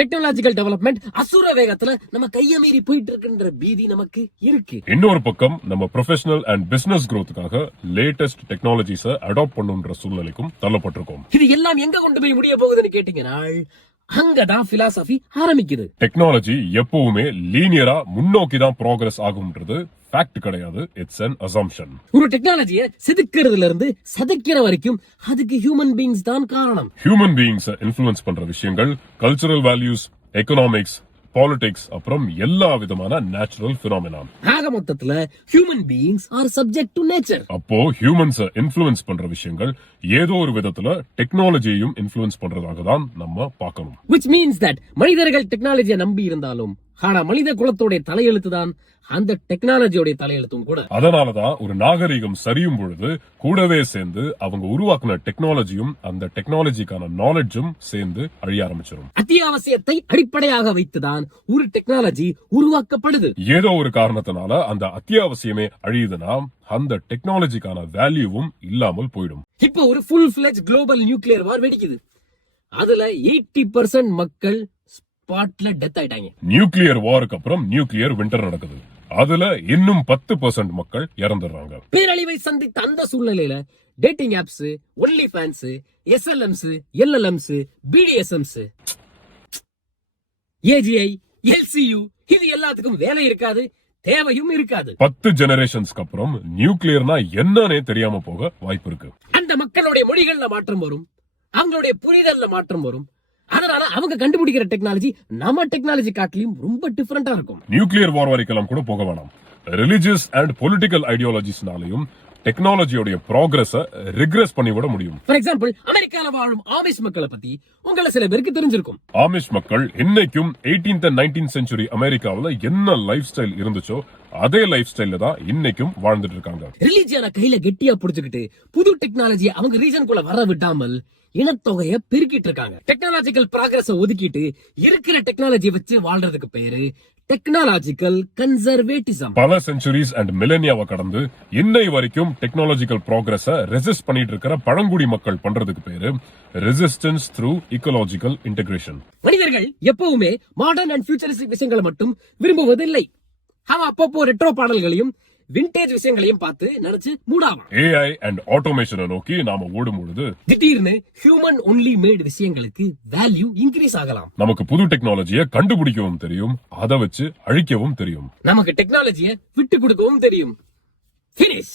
Technological development அசுர வேகத்துல நம்ம கைய மீறி போயிட்டு இருக்குன்ற பீதி நமக்கு இருக்கு. இன்னொரு பக்கம் நம்ம ப்ரொஃபஷனல் அண்ட் பிசினஸ் growthக்காக லேட்டஸ்ட் டெக்னாலஜிஸை அடாப்ட் பண்ணுன்ற சூழ்நிலைக்கும் தள்ளப்பட்டிருக்கோம். இது எல்லாம் எங்க கொண்டு போய் முடிய போகுதுன்னு கேட்டீங்கன்னா அங்கதான் பிலாசபி ஆரம்பிக்குது. டெக்னாலஜி எப்பவுமே லீனியரா முன்னோக்கி தான் ப்ராக்ரஸ் ஆகும்ன்றது ஃபேக்ட் கிடையாது, இட்ஸ் an assumption. ஒரு டெக்னாலஜியை செதுக்கிறதுல இருந்து சதைக்கிற வரைக்கும் அதுக்கு ஹியூமன் பீயிங்ஸ் தான் காரணம். ஹியூமன் பீயிங்ஸ் இன்ஃப்ளூயன்ஸ் பண்ற விஷயங்கள் கல்ச்சரல் வேல்யூஸ், எக்கனாமிக்ஸ், பாலிடிக்ஸ், அப்புறம் எல்லா விதமான நேச்சுரல் பினாமினா. ஆக மொத்தத்துல human beings are subject to nature. அப்போ ஹியூமன்ஸ் இன்ஃப்ளூயன்ஸ் பண்ற விஷயங்கள் ஏதோ ஒரு விதத்துல டெக்னாலஜியையும் இன்ஃப்ளூயன்ஸ் பண்றதாக தான் நம்ம பார்க்கணும். which means that மனிதர்கள் டெக்னாலஜியை நம்பி இருந்தாலும் ஆனா மனித குலத்தோட தலையெழுத்து தான் அந்த டெக்னாலஜியோட தலையெழுத்தும் கூட. அதனாலதான் ஒரு நாகரிகம் சரியும் பொழுது கூடவே சேர்ந்து அவங்க உருவாக்குன டெக்னாலஜியும் அந்த டெக்னாலஜிக்கான நாலேஜும் சேர்ந்து அழிய ஆரம்பிச்சிடும். அத்தியாவசியத்தை அடிப்படையாக வைத்துதான் ஒரு டெக்னாலஜி உருவாக்கப்படுது. ஏதோ ஒரு காரணத்தினால அந்த அத்தியாவசியமே அழியுதுன்னா அந்த டெக்னாலஜிக்கான வேல்யூவும் இல்லாமல் போயிடும். இப்போ ஒரு ஃபுல் ஃபிளெஜ் குளோபல் நியூக்ளியர் வார் வெடிக்குது. அதுல 80% மக்கள் ஸ்பாட்ல டெத் ஆயிட்டாங்க. நியூக்ளியர் வாருக்கு அப்புறம் நியூக்ளியர் வின்டர் நடக்குது. அதுல இன்னும் 10% மக்கள் இறந்துடுறாங்க. பேரழிவை சந்தித்த அந்த சூழ்நிலையில dating apps, OnlyFans, SLMs, LLMs, BDSMs, AGI, LCU இது எல்லாத்துக்கும் வேலை இருக்காது, தேவையும் இருக்காது. 10 ஜெனரேஷன்ஸ்க்கு அப்புறம் நியூக்ளியர்னா என்னன்னே தெரியாம போக வாய்ப்பு இருக்கு. அந்த மக்களுடைய மொழிகள்ல மாற்றம் வரும், அவங்களுடைய புரிதல்ல மாற்றம் வரும். அதனால அவங்க கண்டுபிடிக்கிற டெக்னாலஜி நம்ம டெக்னாலஜி காட்டிலும் ரொம்ப டிஃபரெண்டா இருக்கும். நியூக்ளியர் வார் வரைக்கும் கூட போக வேணாம். ரிலிஜியஸ் அண்ட் பொலிட்டிக்கல் ஐடியாலஜிஸ்னாலையும் டெக்னாலஜியோட ப்ராக்ரஸ ரிக்ரெஸ் பண்ணி விட முடியும். ஃபார் எக்ஸாம்பிள், அமெரிக்கால வாழும் ஆமிஷ் மக்களை பத்தி உங்களை சில பேருக்கு தெரிஞ்சிருக்கும். ஆமிஷ் மக்கள் இன்னைக்கும் 18th and 19th century அமெரிக்காவுல என்ன லைஃப் ஸ்டைல் இருந்துச்சோ அதே லைஃப் ஸ்டைல்ல தான் இன்னைக்கும் வாழ்ந்துட்டு இருக்காங்க. ரிலிஜியனை கையில கெட்டியா புடிச்சுக்கிட்டு புது டெக்னாலஜியை அவங்க ரீஜனுக்குள்ள வர விடாமல் இனத்தொகையை பெருக்கிட்டு இருக்காங்க. டெக்னாலஜிக்கல் ப்ராக்ரஸ ஒதுக்கிட்டு இருக்கிற டெக்னாலஜி வச்சு வாழ்றதுக்கு பேரு டெக்னாலஜிக்கல் கன்சர்வேட்டிசம். பல செஞ்சுரிஸ் அண்ட் மிலேனியாவை கடந்து இன்னை வரைக்கும் டெக்னாலஜிக்கல் ப்ராக்ரஸ ரெசிஸ்ட் பண்ணிட்டு இருக்கிற பழங்குடி மக்கள் பண்றதுக்கு பேரு ரெசிஸ்டன்ஸ் த்ரூ இக்கோலாஜிக்கல் இன்டகிரேஷன். மனிதர்கள் எப்பவுமே மாடர்ன் அண்ட் ஃபியூச்சரிஸ்டிக் விஷயங்களை மட்டும் விரும்புவதில்லை. அவன் அப்பப்போ ரெட்ரோ பாடல்களையும் விண்டேஜ் விஷயங்களையும் பார்த்து நினைச்சு மூடாவான். ஏஐ அண்ட் ஆட்டோமேஷனை நோக்கி நாம ஓடும் பொழுது திடீர்னு ஹியூமன் ஒன்லி மேட் விஷயங்களுக்கு வேல்யூ இன்க்ரீஸ் ஆகலாம். நமக்கு புது டெக்னாலஜியை கண்டுபிடிக்கவும் தெரியும், அதை வச்சு அழிக்கவும் தெரியும். நமக்கு டெக்னாலஜியை விட்டு கொடுக்கவும் தெரியும். Finish.